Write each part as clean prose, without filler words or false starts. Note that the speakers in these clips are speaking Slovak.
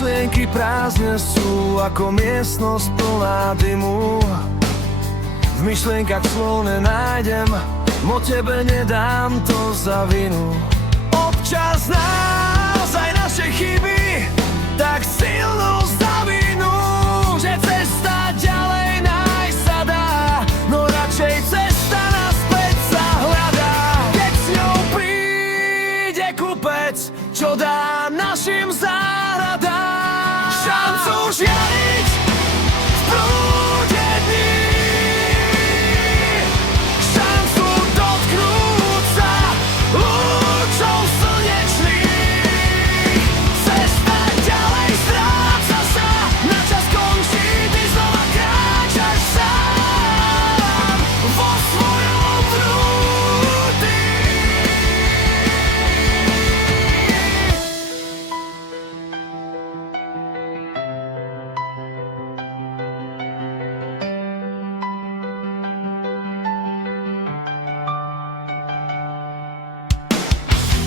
Myšlienky prázdne sú ako miestnosť plná dymu. V myšlienkach slov nenájdem, o tebe nedám to za vinu. Občas nás aj naše chyby tak silno zavinú, že cesta ďalej nájsť sa dá, no radšej cesta naspäť sa hľadá. Keď s ňou príde kupec, čo dá našim záhradám šancu žiariť v prúde dní, šancu dotknúť sa lúčov slnečných. Cesta ďalej stráca sa, na čas končí, ty znova kráčaš sám vo svojom prúdi.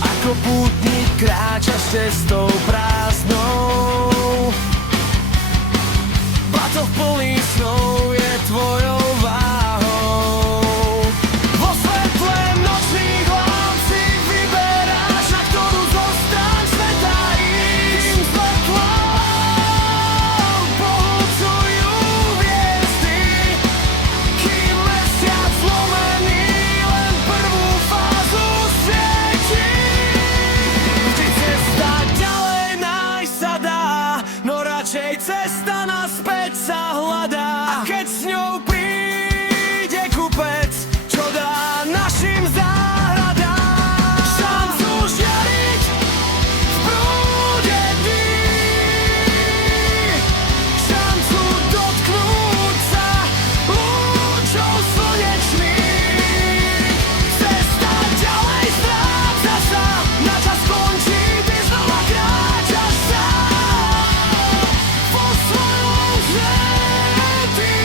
Ako pútnik kráčaš cestou prázdnou, batoh plný snov je tvojou váhou. Vo svetle nočných lám si vyberáš, na ktorú zostaň sveta im svetlom pohľcujú hviezdy, kým mesiac zlomený len prvú fázu svieti. Vždy cesta ďalej nájsť sa dá, no radšej cesta naspäť sa hľadá. A keď s ňou príde kupec, čo dá našim záhradám šancu žiariť v prúde dní, šancu dotknúť sa lúčov slnečných. Cesta ďalej stráca sa, na čas končí, ty znova kráčaš sám vo svojom svety.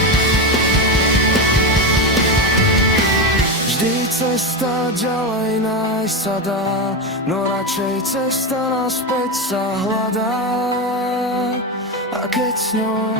Vždy cesta ďalej nájsť sa dá, no radšej cesta naspäť sa hľadá. A keď s ňou